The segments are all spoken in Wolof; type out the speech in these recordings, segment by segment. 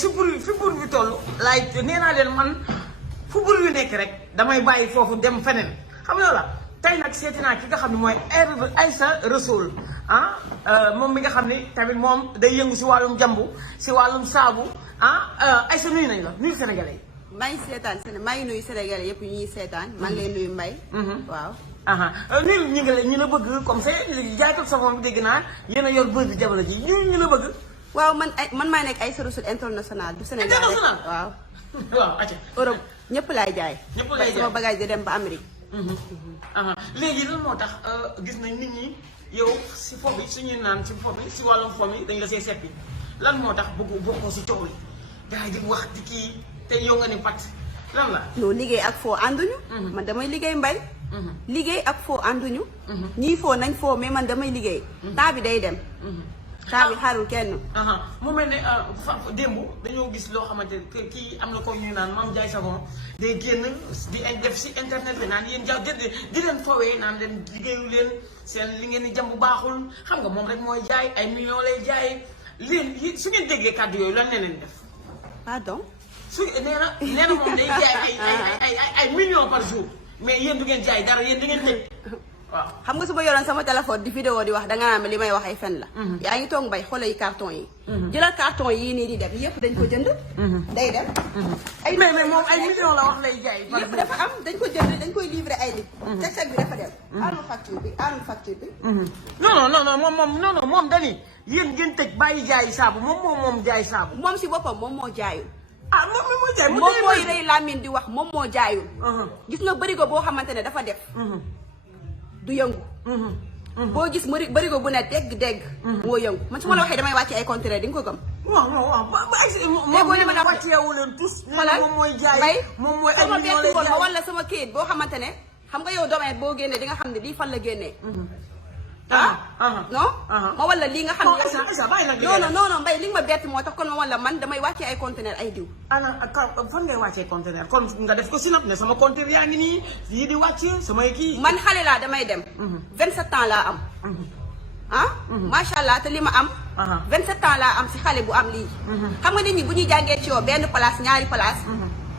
si fi bur bi toll laay nee naa leen man fu bur wi nekk rek damay bàyyi foofu dem feneen xam nga la tey nag seeti naa ki nga xam ne mooy Aïssa Rassoul moom mi nga xam ne tamit moom day yëngu si wàllum jambu si wàllum saabu Aïssa nuyu nañ la nuyu Sénégalais yi. maa ngi seetaan maa ngi nuyu Sénégalais yëpp ñuy seetaan maa ngi lay nuyu Mbaye. waaw. nii ñi la bëgg comme ça jaaykat savon bi dégg naa yéen a yor bës bi jamono ji ñu la bëgg. waaw man maa nekk Aïssa Rassoul international du Sénégal rek waaw. waaw acca Europe ñëpp laay jaay. ñëpp laay jaay sama bagage di dem ba Amérique. léegi lan moo tax gis nañ nit ñi yow si fo bi suñuy naan si fo bi si wàllum fo mi dañ la see seppi lan moo tax bokkoo si coow li gars yi di wax di kii te yow nga ni pat lan la. non liggéey ak foo ànduñu. man damay liggéey Mbaye. liggéey ak foo ànduñu. ñii foo nañ foo mais man damay liggéey. temps bi day dem. temps bi xaarul kenn. mu mel ne démb dañoo gis loo xamante ne kii am na ko ñu naan Mame Ndiaye Savon day génn di def si internet bi naan yéen jaww di leen fowee naan leen liggéeyu leen seen li ngeen di jàmb baaxul xam nga moom rek mooy jaay ay millions lay jaay leen su ngeen déggee kàddu yooyu lan leneen def. pardon. su nee na moom day jaay ay millions par jour mais yéen du ngeen jaay dara yéen di ngeen tëj. waaw xam nga su ma yoroon sama téléphone di vidéo di wax danga naan li may wax ay fen la. yaa ngi toog Mbaye xoolal carton yi. jëlal carton yii nii di dem yëpp dañ ko jënd. day dem. ay mais moom ay millions la wax lay jaay. yëpp dafa am dañ ko jënd dañ koy livré ay nit. teg bi dafa dem. aalul facture bi. non moom dañuy yéen ngeen tëj bàyyi jaay saabu moom jaay saabu. moom si boppam moom moo jaayul. moom mi moo jaay moom mooy day làmmiñ di wax moom moo jaayul. gis nga bërigo boo xamante ne dafa def. du yëngu. boo gis bërigo bu ne dégg. moo yëngu man su ma la waxee damay wàcce ay contraire di nga ko gëm. waaw déggoo li ma la wax wàcceewu leen tous. moom mooy jaay moom mooy ay millions lay jaay ma wala sama kayit boo xamante ne xam nga yow domaine boo génnee di nga xam ne lii fan la génnee. non. ma wala lii nga xam ne non Mbaye li nga ma bett moo tax kon ma wala man damay wàccee ay conteneur ay diw. fan ngay wàccee conteneur kon nga def ko sinap ne sama conteneur yaa ngi nii yii di wàccee samay kii. man xale laa damay dem. 27 ans laa am. macha allah te li ma am. 27 ans laa am si xale bu am lii. xam nga nit ñi bu ñuy jàngee ci yow benn place ñaari place.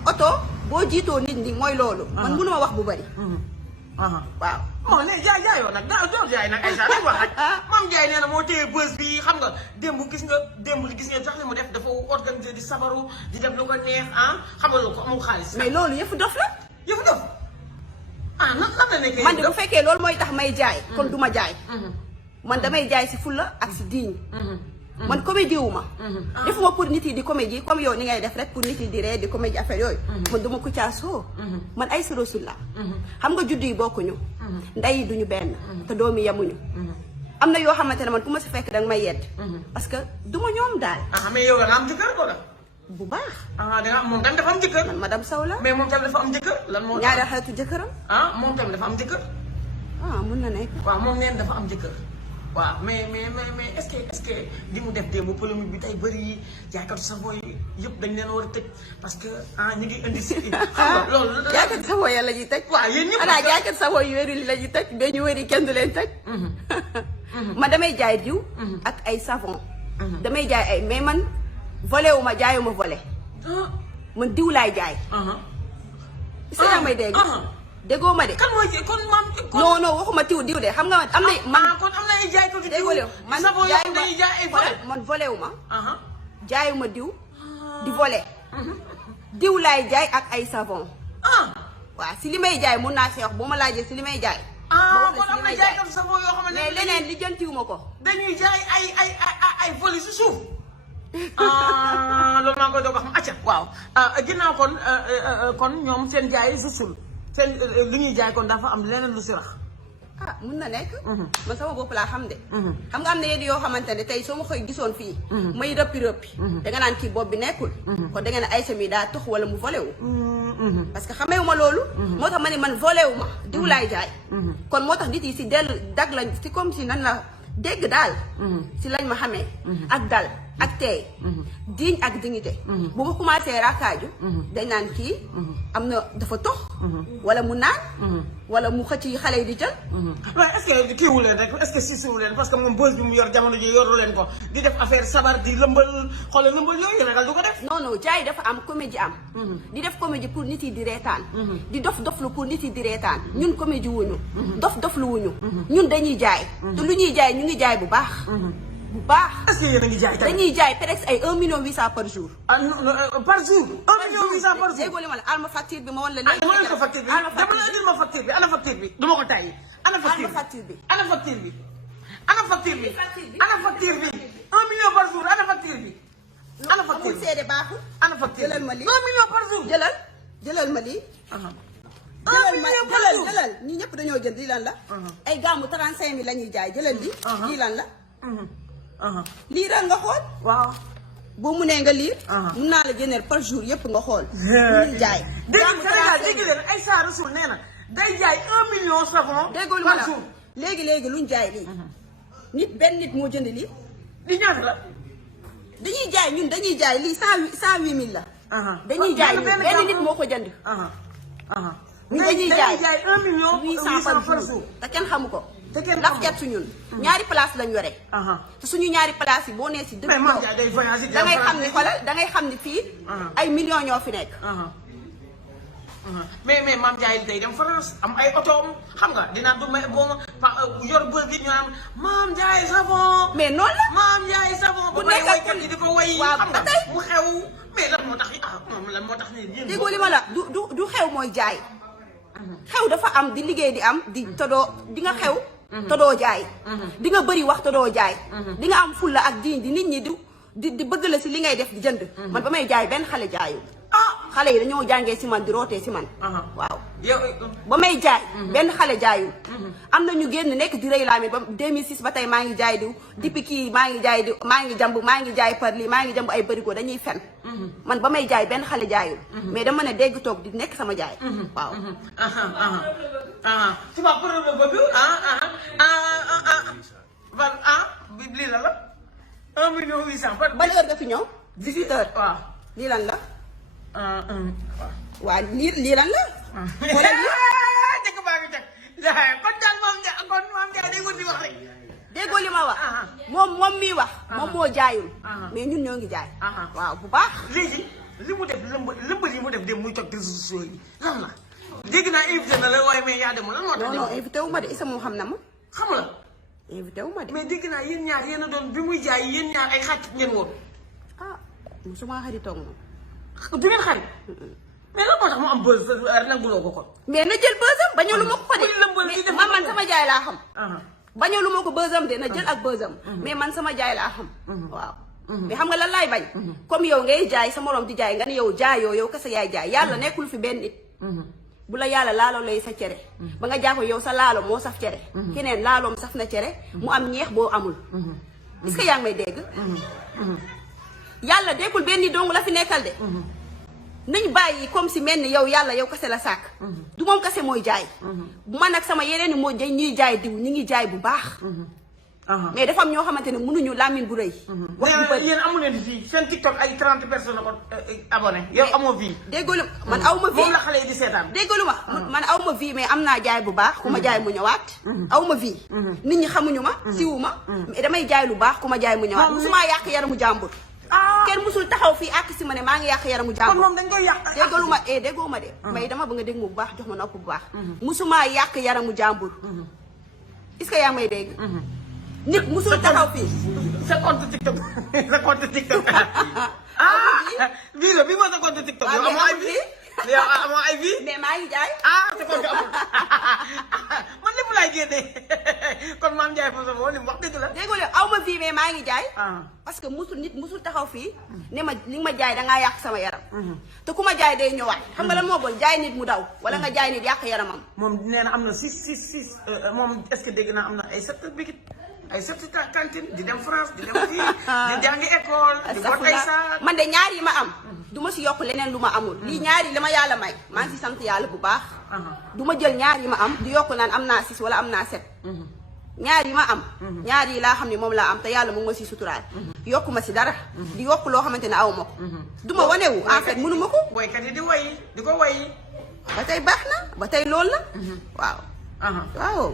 oto boo jiitoo nit ñi mooy loolu. man mënuma wax bu bari. waaw. bon léegi jaayoo nag doo jaay nag Aïssa dañu wax rek Mame Ndiaye nee na moo téye bës bi xam nga démb gis nga sax li mu def dafa organiser di sabaru di def lu ko neex xam nga loolu ko amul xaalis. mais loolu yëfu dof la. yëfu dof nan la nekkee. man de bu fekkee loolu mooy tax may jaay. kon du ma jaay. man damay jaay si fulla ak si diiñ. man comédie wu ma. defuma pour nit yi di comédie comme yow ni ngay def rek pour nit yi di ree di comédie affaire yooyu. man duma Kouthia Show. man Aïssa Rassoul la. xam nga juddu yi bokkuñu. ndey yi duñu benn. te doomi yemuñu. am na yoo xamante ne man ku ma si fekk danga may yedd. parce que duma ñoom daal. mais yow da nga am jëkkër ko la. bu baax. moom tamit dafa am jëkkër. man madame Sow la. mais moom tamit dafa am jëkkër. lan moo ñaari xaritu jëkkëram. moom tamit dafa am jëkkër. mun na nekk. waaw moom neen dafa am jëkkër. waaw mais est-ce que li mu def démb polémique bi tey bëri jaaykatu savon yi yëpp dañ leen war a tëj parce que ñu ngi indi si. xam nga loolu. jaaykatu savon ya la ñuy tëj. waaw yéen ñëpp xanaa jaaykatu savon yu wéru li la ñuy tëj ba ñu wéri kenn du leen tëj. ma damay jaay diw. ak ay savon. damay jaay ay mais man volé wu ma jaayuma volé. man diw laay jaay. est-ce que may dégg. déggoo ma de. kan mooy kon maam. non waxuma diw de xam nga am na. man kon am na ay jaaykatu diw. déggoo leen man man volé wu ma. jaayuma diw. di volé. diw laay jaay ak ay savon. waaw si li may jaay mun naa see wax bu ma laajee si li may jaay. kon am na jaaykatu savon yoo xamante ne mais leneen li jëntiwu ma ko. dañuy jaay ay voli si suuf. loolu maa ngi koy doog a xam acca. waaw ginnaaw kon ñoom seen jaay Rassoul seen lu ñuy jaay kon dafa am leneen lu si rax. mun na nekk. man sama bopp laa xam de. xam nga am na yenn yoo xamante ne tey soo ma koy gisoon fii. may rëppi. danga naan kii bopp bi nekkul. kon danga ne Aïssa mi daa tox wala mu volé wu. parce que xameewu ma loolu. moo tax ma ne man volé wu ma diw laay jaay. kon moo tax nit yi si dellu dag lañ si comme si nan la dégg daal. si lañ ma xamee. ak dal. ak tey digne ak dignité bu ma commencé raakaaju dañ naan kii am na dafa tox wala mu naan wala mu xëcc xale yi di jël waaye est-ce que kii wu leen rek est-ce que siisiwu leen parce que moom bës bi mu yor jamono ji yoru leen ko di def affaire sabar di lëmbal xoolal lëmbal yooyu ragal du ko def non non jaay dafa am comédie am di def comédie pour nit yi di reetaan di dof lu pour nit yi di reetaan ñun comédie wuñu dof lu wuñu ñun dañuy jaay te lu ñuy jaay ñu ngi jaay bu baax bu baax. est-ce que yéen a ngi jaay tamit dañuy jaay presque ay 1 million 800 par jour. ah non par jour. 1 million 800 par jour. déggoo li ma la alma facture bi ma wan la. ah dama leen ko facture bi dama leen indil ma facture bi ana facture bi du ma ko tàyyi. ana facture bi ana facture bi. ana facture bi ana facture bi 1 million par jour ana facture bi. ana facture bi amul seede baaxul. ana facture bi jëlal ma lii 1 million par jour. jëlal ma lii. 1 million par jour jëlal ñi ñëpp dañoo jënd lii lan la. ay gàmmu 35000 la ñuy jaay jëlal lii. lii lan la. lii rek nga xool. waaw. boo mu nee nga lire. mun naa la génneel par jour yëpp nga xool. ñu jaay. gàmmu Sénégal dégg leen ay saa Rasoul nee na day jaay 1 million savon. déggoo par jour léegi luñ jaay lii. nit benn nit moo jënd lii. li ñaata la. dañuy jaay ñun dañuy jaay lii 108000 la. dañuy jaay benn nit moo ko jënd. ñun dañuy jaay 1 million 800 par jour te kenn xamu ko. te kenn laf cat su ñun ñaari place lañ yore. te suñu ñaari place yi boo nee si dëgg da ngay xam ni xoolal da ngay xam ni fii ay millions ñoo fi nekk. mais Mame Ndiaye day dem France am ay oto xam nga dinaa du may boo ma yor bër gi ñu naan Mame Ndiaye savon. mais noonu la Mame Ndiaye savon. bu nekk ak waykat yi di ko way. waaw xam ba nga tey mu xew mais lan moo tax moom lan moo tax ne. déggoo li ma la du xew mooy jaay. xew dafa am di liggéey di am di todoo di nga xew. te doo jaay. di nga bëri wax te doo jaay. di nga am fulla ak diin di nit ñi di bëgg la si li ngay def di jënd. man ba may jaay benn xale jaayul. xale yi dañoo jàngee si man di rootee si man. waaw ba may jaay. benn xale jaayul. am na ñu génn nekk di rëy laa ba 2006 ba tey maa ngi jaay diw depuis kii maa ngi jaay diw maa ngi jaay par lii maa ngi jàmb ay bërigo dañuy fen. man ba may jaay benn xale jaayul. mais dama ne dégg toog di nekk sama jaay. waaw. tu vas prendre le bébé lii la la 1 million 800. ban heure nga fi ñëw 18h. waaw lii lan la. waaw. waaw lii lan la. xoolal lii. dëgg baa ngi teg kon daal Mame Ndiaye day wut di wax rek. déggoo li ma wax. moom miy wax. moom moo jaayul. mais ñun ñoo ngi jaay. waaw bu baax. léegi li mu def lëmbal yi mu def dem muy toog réseaux sociaux yi lan la. dégg naa invité na la waaye mais yaa demul lan moo tax. non invité wu ma de Issa moom xam na ma. xam la. invité wu ma de. mais dégg naa yéen ñaar yéen a doon bi muy jaay yéen ñaar ay xarit ngeen woon. musuma xaritoog moom. du ngeen xarit. mais lan moo tax mu am bës nanguloo ko kon. mais na jël bësam bañalu ma ko ko de. man sama jaay laa xam. bañalu ma ko bësam de na jël ak bësam. mais man sama jaay laa xam. waaw. mais xam nga lan laay bañ. comme yow ngay jaay sa morom di jaay nga ne yow jaayoo yow kese yaay jaay yàlla nekkul fi benn nit. bu la yàlla laalo lay sa cere. ba nga jàpp yow sa laalo moo saf cere. keneen laaloom saf na cere. mu am ñeex boo amul. est-ce que yaa ngi may dégg. yàlla dekkul benn nit dong la fi nekkal de. nañ bàyyi comme si mel ni yow yàlla yow kese la sàkk. du moom kese mooy jaay. man ak sama yeneen i moo jaay ñuy jaay diw ñu ngi jaay bu baax. mais dafa am ñoo xamante ne mënuñu làmmiñ bu rëy. wax bu bëri yéen amu leen fii seen TikTok ay 30 personnes la ko abonné yow amoo vie. déggalu man aw ma vie moom la xale yi di seetaan. déggalu ma man aw ma vie mais am naa jaay bu baax ku ma jaay mu ñëwaat. aw ma vie. nit ñi xamuñu ma siwu ma. mais damay jaay lu baax ku ma jaay mu ñëwaat musuma yàq yaramu jàmbur. kenn musul taxaw fii àkk si ma ne maa ngi yàq yaramu jàmbur. kon moom dañ koy yàq. déggalu ma déggoo ma de. may dama ba nga dégg mu bu baax jox ma nopp bu baax. musuma yàq yaramu jàmbur. est-ce que yaa may dégg. nit musul taxaw fii. sa compte TikTok sa compte TikTok. bii la bii moo sa compte TikTok. yow amoo ay vie yow amoo ay vie. mais maa ngi jaay. sa compte amul man lépp laay génnee kon Mame Ndiaye Fatou Sow li mu wax dëgg la. déggoo leen aw ma vie mais maa ngi jaay. parce que nit musul taxaw fii. ne ma li ma jaay da ngaa yàq sama yaram. te ku ma jaay day ñëwaat. xam nga lan moo bon jaay nit mu daw. wala nga jaay nit yàq yaramam. moom nee na am na 6 moom est-ce que dégg naa am na ay 7 bikit. ay certes cantine di dem France di dem fii di jàngi école. di boot ay saak man de ñaar yi ma am. du ma si yokk leneen lu ma amul. lii ñaar yi la ma yàlla may. maa ngi si sant yàlla bu baax. du ma jël ñaar yi ma am di yokk naan am naa 6 wala am naa 7. ñaar yi ma am ñaar yi laa xam ne moom laa am te yàlla mu ma si suturaal yokku ma si dara di yokk loo xamante ne aw ma ko du ma wanewu en fait mënu ma ko woykat yi di way di ko way ba tey baax na ba tey loolu la waaw waaw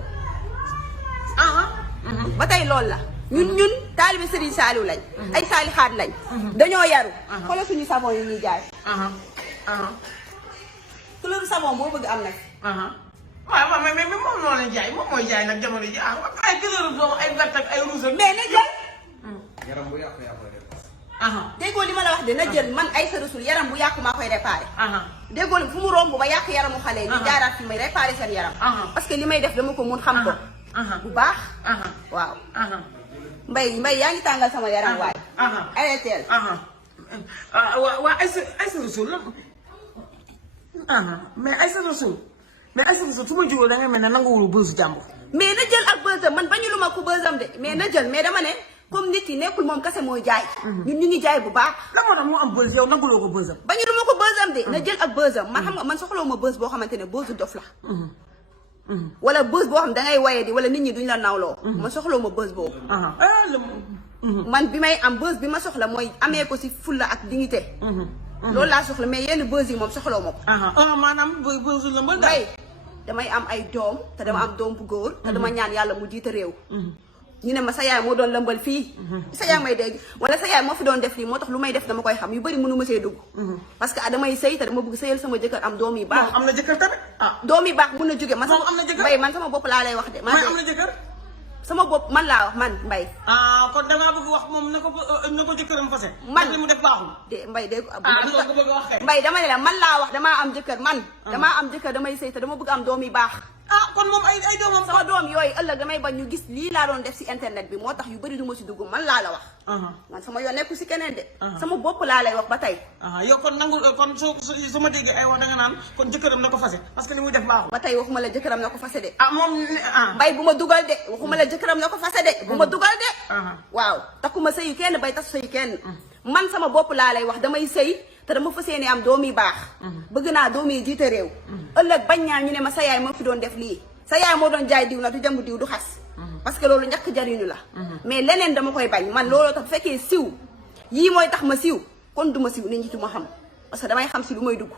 ba tey loolu la ñun taalibe Serigne Saliou lañ ay saalixaat lañ dañoo yaru xoolal suñu savon yi ñuy jaay couleur savon boo bëgg am nag waaw mais moom noonu la jaay moom mooy jaay nag jamono ji ay couleur boobu ay vert ak ay rouge mais na jël yaram bu yàqu yaa koy def. déggoo li ma la wax de na jël man ay sa rasul yaram bu yàqu maa koy réparé déggoo li fu mu romb ba yàq yaramu xale yi ñu jaaraat fi may réparé seen yaram parce que li may def dama ko mun xam ko bu baax waaw mbay yaa ngi tàngal sama yaram waay arrêteel waa ay sa rasul la mais ay sa rasul su ma jiwoo da nga mel ne nanguwul bësu jàmbur mais na jël ak bësam man bañu lu ma ko bësam de mais na jël mais dama ne comme nit yi nekkul moom kese mooy jaay ñun ñu ngi jaay bu baax la moo tax moo am bës yow nanguloo ko bësam bañu lu ma ko bësam de na jël ak bësam man xam nga man soxlawu ma bës boo xamante ne bësu dof la wala bës boo xam dangay waye di wala nit ñi duñ la nawloo man soxlawu ma bës boobu man bi may am bës bi ma soxla mooy amee ko si fulla ak dignité loolu laa soxla mais yenn bës yi moom soxlawu ma ko maanaam bësu la mbal daal damay am ay doom te dama am doom bu góor te dama ñaan yàlla mu jiite réew ñu ne ma sa yaay moo doon lëmbal fii sa yaay may dégg wala sa yaay moo fi doon def lii moo tax lu may def dama koy xam yu bëri mënu ma see dugg parce que damay sëy te dama bëgg sëyal sama jëkkër am doom yi baax am na jëkkër tamit doom yi baax mun na jóge man am na jëkkër mbay man sama bopp laa lay wax de man am na jëkkër sama bopp man laa wax man mbay kon dangaa bëgg wax moom na ko jëkkëram fase man li mu def baaxul de mbay dégg loolu ko bëgg a wax kay mbay dama ne la man laa wax damaa am jëkkër man damaa am jëkkër damay sëy te dama bëgg am doom yi baax kon moom ay doomam sama doom yooyu ëllëg damay bañ ñu gis lii laa doon def si internet bi moo tax yu bëri du ma si dugg man laa la wax man sama yoon nekku si keneen de sama bopp laa lay wax ba tey yow kon nangul kon su ma déggee ay wax danga naan kon jëkkëram na ko fase parce que li muy def baaxul ba tey waxuma la jëkkëram na ko fase de moom mbay bu ma dugal de waxuma la jëkkëram na ko fase de bu ma dugal de waaw takkuma sëyu kenn bay tas sëyu kenn man sama bopp laa lay wax damay sëy te dama fas yéene am doom yi baax bëgg naa doom yi jiite réew ëllëg bañ ñaa ñu ne ma sa yaay moo fi doon def lii sa yaay moo doon jaay diw na du jëmb diw du xas parce que loolu ñàkk jariñu la mais leneen dama koy bañ man looloo tax bu fekkee siw yii mooy tax ma siw kon du ma siw nit ñi du ma xam parce que damay xam si lu may dugg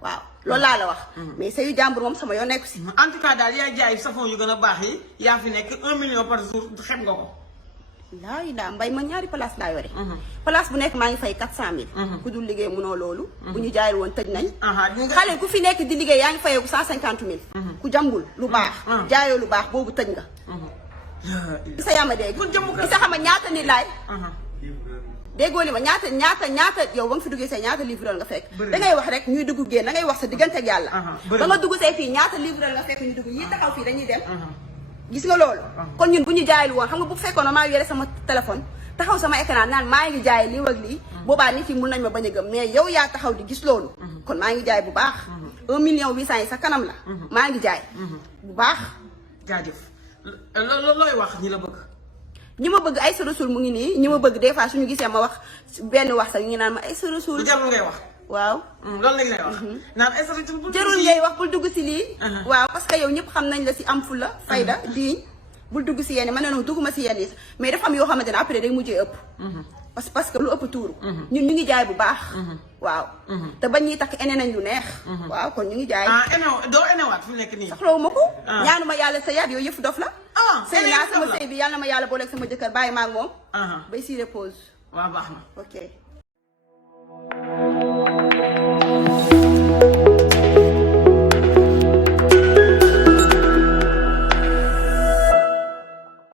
waaw loolu laa la wax mais sëyu jàmbur moom sama yoon nekku si en tout cas daal yaa jaay savon yu gën a baax yi yaa fi nekk 1 million par jour xem nga ko laay daa mbay man ñaari place laa yore place bu nekk maa ngi fay 400 000 ku dul liggéey munoo loolu bu ñu jaayul woon tëj nañ xale ku fi nekk di liggéey yaa ngi fayeeku 150 000 ku jàmbul lu baax jaayoo lu baax boobu tëj nga isa yaa ma dégg isa xam nga ñaata nit laay déggoo li ma ñaata yow ba nga fi duggee say ñaata livreur nga fekk da ngay wax rek ñuy dugg génn da ngay wax sa diggante ak yàlla ba nga dugg say fii ñaata livreur nga fekk ñu dugg ñii taxaw fii dañuy dem gis nga loolu kon ñun bu ñu jaayul woon xam nga bu fekkoon maa ngi yore sama téléphone taxaw sama écran naan maa ngi jaay lii ak lii boobaa nit yi mun nañ ma bañ a gëm mais yow yaa taxaw di gis loolu kon maa ngi jaay bu baax 1 million 800 yi sa kanam la maa ngi jaay bu baax jaajëf looy wax ñi la bëgg ñi ma bëgg ay sa rasul mu ngi nii ñi ma bëgg des fois suñu gisee ma wax benn wax sax ñu ngi naan ma ay sa rasul jarul ngay wax waaw loolu lañ lay wax naan ay sa rasul jarul ngay wax bul dugg si lii waaw parce que yow ñëpp xam nañ la si am fulla fayda diiñ bul dugg si yenn man ne noonu dugguma si yenn yi mais dafa am yoo xamante ne après day mujjee ëpp parce que lu ëpp tuuru ñun ñu ngi jaay bu baax waaw te bañ ñuy takk ene nañ lu neex waaw kon ñu ngi jaay doo enewaat fu nekk nii soxlawu ma ko ñaanuma yàlla sa yaat yooyu yëfu dof la sëy naa sama sëy bi yàlla na ma yàlla booleeg sama jëkkër bàyyi maag moom bay si repose waaw baax na ok